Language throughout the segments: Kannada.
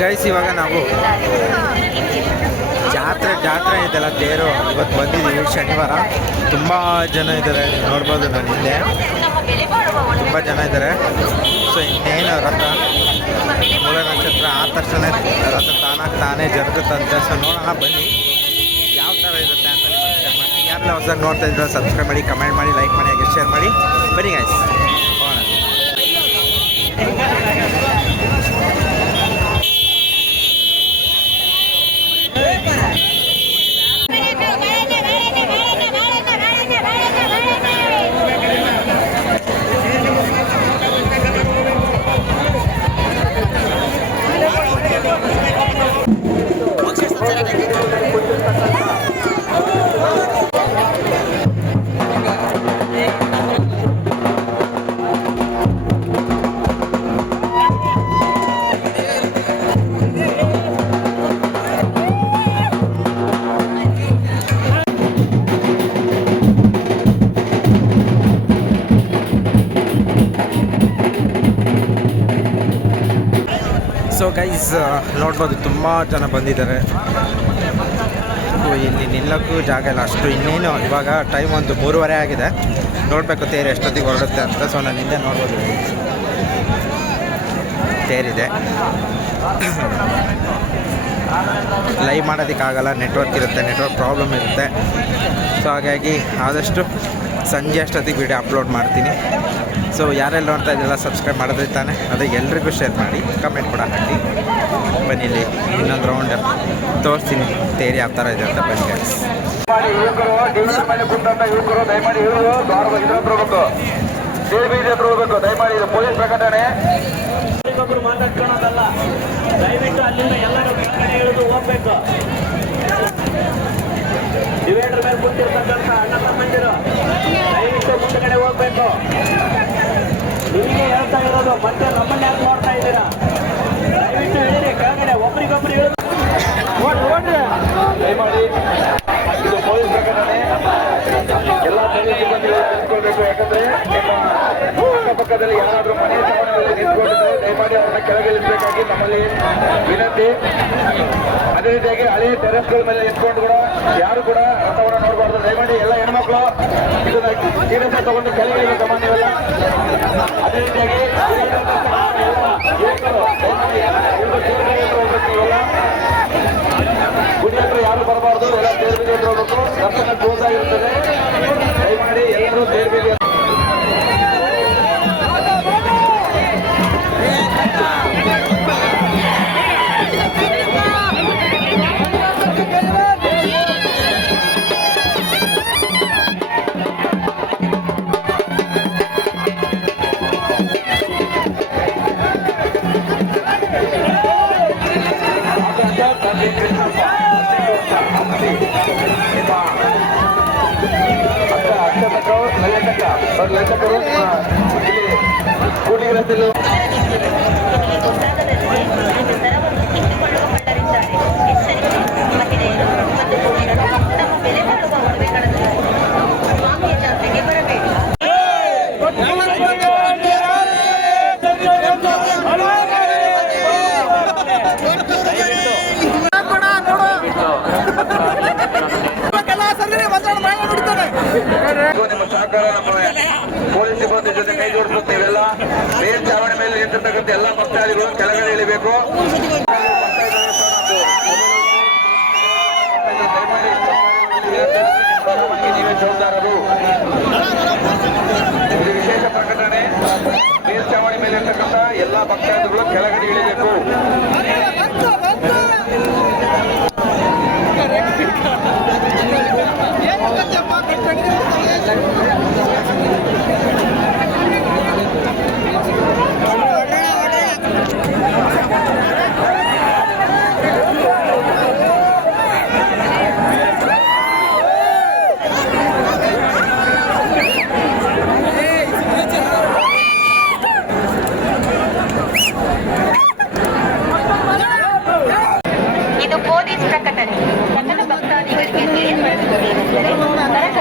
ಗೈಸ್, ಇವಾಗ ನಾವು ಜಾತ್ರೆ ಜಾತ್ರೆ ಇದೆಲ್ಲ ತೇರು. ಇವತ್ತು ಬಂದಿದ್ದೀವಿ ಶನಿವಾರ. ತುಂಬ ಜನ ಇದ್ದಾರೆ, ನೋಡ್ಬೋದು ನಾನು ಹಿಂದೆ. ತುಂಬ ಜನ ಇದ್ದಾರೆ. ಸೊ ಇನ್ನೇನು ರಥ? ಮೂಲ ನಕ್ಷತ್ರ ಆ ತಕ್ಷಣ ರಥ ತಾನಾಗಿ ತಾನೇ ಜರುಗುತ್ತಂತೆ. ಸೊ ನೋಡೋಣ, ಬನ್ನಿ. ಯಾವ ಥರ ಇರುತ್ತೆ ಅಂತ ಶೇರ್ ಮಾಡಿ. ಯಾರೆಲ್ಲ ಹೊಸದಾಗಿ ನೋಡ್ತಾ ಇದ್ರೆ ಸಬ್ಸ್ಕ್ರೈಬ್ ಮಾಡಿ ಕಮೆಂಟ್ ಮಾಡಿ ಲೈಕ್ ಮಾಡಿ, ಹಾಗೆ ಶೇರ್ ಮಾಡಿ. ಬನ್ನಿ ಗೈಸ್ ಹೋಗೋಣ ಗೈಸ್ ನೋಡ್ಬೋದು ತುಂಬ ಜನ ಬಂದಿದ್ದಾರೆ. ಇಲ್ಲಿ ನಿಲ್ಲಕ್ಕೂ ಜಾಗ ಇಲ್ಲ. ಅಷ್ಟು ಇನ್ನೇನು, ಇವಾಗ ಟೈಮ್ ಒಂದು ಮೂರುವರೆ ಆಗಿದೆ. ನೋಡಬೇಕು ತೇರು ಎಷ್ಟೊತ್ತಿಗೆ ಹೊರಡುತ್ತೆ ಅಂತ. ಸೊ ನಾನು ಹಿಂದೆ ನೋಡ್ಬೋದು. ತೇರಿದೆ. ಲೈವ್ ಮಾಡೋದಕ್ಕಾಗಲ್ಲ ನೆಟ್ವರ್ಕ್ ಇರುತ್ತೆ ನೆಟ್ವರ್ಕ್ ಪ್ರಾಬ್ಲಮ್ ಇರುತ್ತೆ. ಸೊ ಹಾಗಾಗಿ ಆದಷ್ಟು ಸಂಜೆ ಅಷ್ಟೊತ್ತಿಗೆ ವಿಡಿಯೋ ಅಪ್ಲೋಡ್ ಮಾಡ್ತೀನಿ. ಸೊ ಯಾರೆಲ್ಲ ನೋಡ್ತಾ ಇದೆಲ್ಲ ಸಬ್ಸ್ಕ್ರೈಬ್ ಮಾಡಿದ್ರೆ ತಾನೆ. ಅದೇ ಎಲ್ರಿಗೂ ಶೇರ್ ಮಾಡಿ ಕಮೆಂಟ್ ಕೂಡ ಹಾಕಿ. ಬನ್ನಿ ಇಲ್ಲಿ ಇನ್ನೊಂದು ರೌಂಡ್ ತೋರಿಸ್ತೀನಿ ತೇರಿ ಯಾವ ಥರ ಇದೆ ಅಂತ ಬನ್ನಿ ದಯವಿಟ್ಟು ಅಲ್ಲಿಂದ ಎಲ್ಲರೂ ಕೆಳಗಡೆ ಇಳಿದು ಹೋಗ್ಬೇಕು. ಡಿವೈಡರ್ ಮೇಲೆ ಕೂತಿರ್ತಕ್ಕಂಥ ಅಣ್ಣ ತಮ್ಮಂದಿರು ದಯವಿಟ್ಟು ಮುಂದಗಡೆ ಹೋಗ್ಬೇಕು. ನಿಮಗೆ ಹೇಳ್ತಾ ಇರೋದು, ಮತ್ತೆ ನಮ್ಮನ್ನ ಯಾರು ನೋಡ್ತಾ ಇದ್ದೀರಾ? ದಯವಿಟ್ಟು ಹೇಳಿರಿ ಕೆಳಗಡೆ ಒಬ್ರಿಗೊಬ್ರು ಹೇಳಿ. ಎಲ್ಲ ಯಾಕಂದ್ರೆ ನಿಮ್ಮ ಅಕ್ಕಪಕ್ಕದಲ್ಲಿ ಯಾರಾದ್ರೂ ನಿಂತ್ಕೊಂಡಿದ್ರೆ ದಯಮಾಡಿ ಕೆಳಗಿಳಿಸಬೇಕಾಗಿ ನಮ್ಮಲ್ಲಿ ವಿನಂತಿ. ಅದೇ ರೀತಿಯಾಗಿ ಹಳೆ ಟೆರೆಸ್ಗಳ ಮೇಲೆ ನಿಂತ್ಕೊಂಡು ಕೂಡ ಯಾರು ಕೂಡ ರಥವನ್ನು ನೋಡಬಾರ್ದು. ದಯಮಾಡಿ ಎಲ್ಲ ಹೆಣ್ಮಕ್ಳು ಇದನ್ನ ಸೀರಿಯಸ್ ತಗೊಂಡು ಕೆಳಗಿಳಿಬೇಕಮ್ಮ ನೀವೆಲ್ಲ ಅದೇ ರೀತಿಯಾಗಿ ಗುಡಿ ಹತ್ರ ಯಾರು ಬರಬಾರ್ದು, ಎಲ್ಲ ದೇವ್ರ ಬೀದಿ ಹತ್ರ ಹೋಗ್ಬೇಕು. ದರ್ಶನ ಕ್ಲೋಸ್ ಆಗಿರ್ತದೆ ದಯಮಾಡಿ ಎಲ್ಲರೂ ದೇವ್ರ ಅಕ್ಕ ಲಲಿತಕ್ಕ ಅವ್ರ ಲಲಿತಕ್ಕರು ಇಲ್ಲಿ ಕೂಡಿಗೆ ರಸ್ತೆಯಲ್ಲಿ ಇದು ನಿಮ್ಮ ಸಹಕಾರ ನಮ್ಮ ಪೊಲೀಸ್ ಸಿಬ್ಬಂದಿ ಜೊತೆ ಕೈ ಜೋಡಿಸ್ಬೇಕು ನೀವೆಲ್ಲ ಮೇಲ್ಚಾವಣಿ ಮೇಲೆ ನಿಂತಿರ್ತಕ್ಕಂಥ ಎಲ್ಲ ಭಕ್ತಾದಿಗಳು ಕೆಳಗಡೆ ಇಳಿಬೇಕು. ನೀವೇ ಜವಾಬ್ದಾರರು ಇದು ವಿಶೇಷ ಪ್ರಕಟಣೆ. ಮೇಲ್ಚಾವಣಿ ಮೇಲೆ ಇರ್ತಕ್ಕಂಥ ಎಲ್ಲ ಭಕ್ತಾದಿಗಳು ಕೆಳಗಡೆ ಇಳಿಬೇಕು.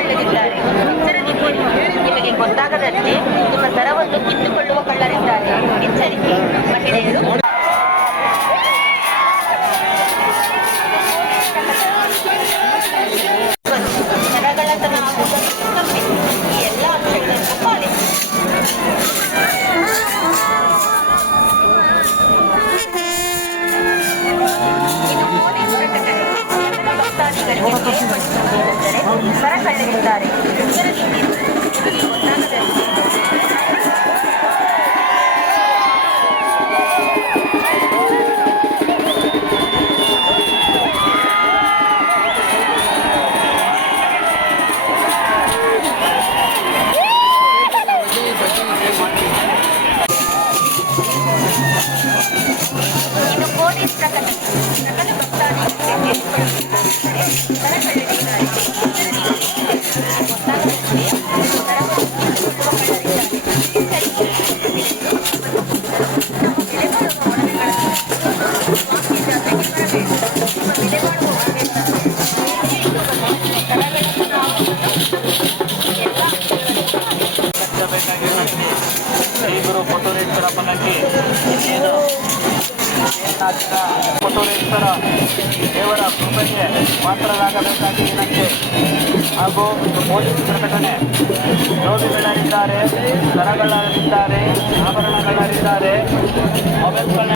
ತೆಗೆದಿದ್ದಾರೆ. ಎಚ್ಚರಿಕೆ ನಿಮಗೆ ಗೊತ್ತಾಗದಂತೆ ನಿಮ್ಮ ಸರವನ್ನು ಕಿತ್ತುಕೊಳ್ಳುವ ಕಳ್ಳರಿದ್ದಾರೆ. ಎಚ್ಚರಿಕೆ ಮಹಿಳೆಯರು. Gracias. ಸಲ್ಲಿಸಲಿದ್ದಾರೆ ಪ್ರಕಟ ಪ್ರಕಟ ಭಕ್ತಾದಿ ಪಾತ್ರರಾಗಬೇಕಾಗಿ ವಿನಂತಿ ಹಾಗೂ ಪೊಲೀಸ್ ಪ್ರಕಟಣೆ ರೋಗಿಗಳಲ್ಲಿದ್ದಾರೆ ದರಗಳಲ್ಲಿದ್ದಾರೆ ಆಭರಣಗಳಲ್ಲಿದ್ದಾರೆ ಮೊಬೈಲ್ಗಳನ್ನ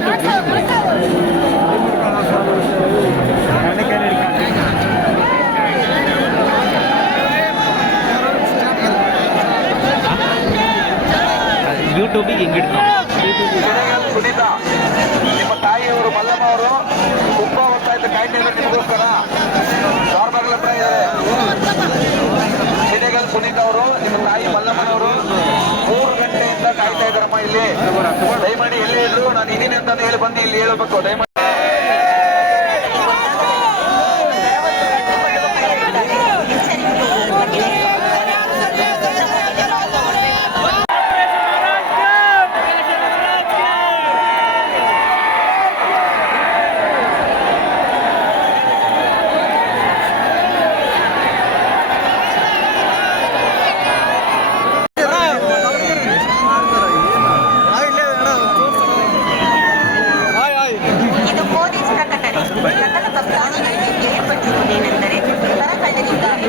YouTube. ಇಲ್ಲಿ ದಯಮಾಡಿ ಎಲ್ಲಿ ಹೇಳಿದ್ರು ನಾನು ಇದೀನಿ ಅಂತ ಹೇಳಿ ಬಂದು ಇಲ್ಲಿ ಹೇಳಬೇಕು. ದಯಮಾಡಿ ಇದು ಪೊಲೀಸ್ ಪ್ರಕಟಣೆ ಸಕಲ ಭಕ್ತಾದಿಗಳಿಗೆ ಕೇಳಿಪಟ್ಟಿರುವುದೇನೆಂದರೆ ಕರಕಳ್ಳರಿದ್ದಾರೆ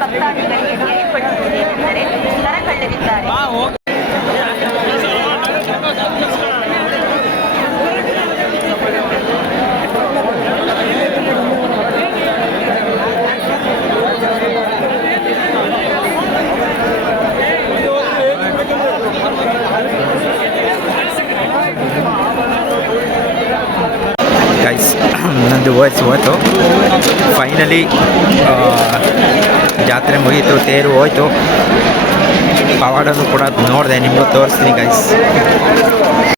ಭಕ್ತಾದಿಗಳಿಗೆ ಕೇಳಿಪಟ್ಟಿರುವುದೇನೆಂದರೆ ಕರಕಳ್ಳರಿದ್ದಾರೆ ಗೈಸ್ ವಾಯ್ಸ್ ಹೋಯ್ತು. ಫೈನಲಿ ಜಾತ್ರೆ ಮುಗೀತು ತೇರು ಹೋಯ್ತು. ಪವಾಡನು ಕೂಡ ನೋಡಿದೆ ನಿಮಗೂ ತೋರಿಸ್ತೀನಿ ಗೈಸ್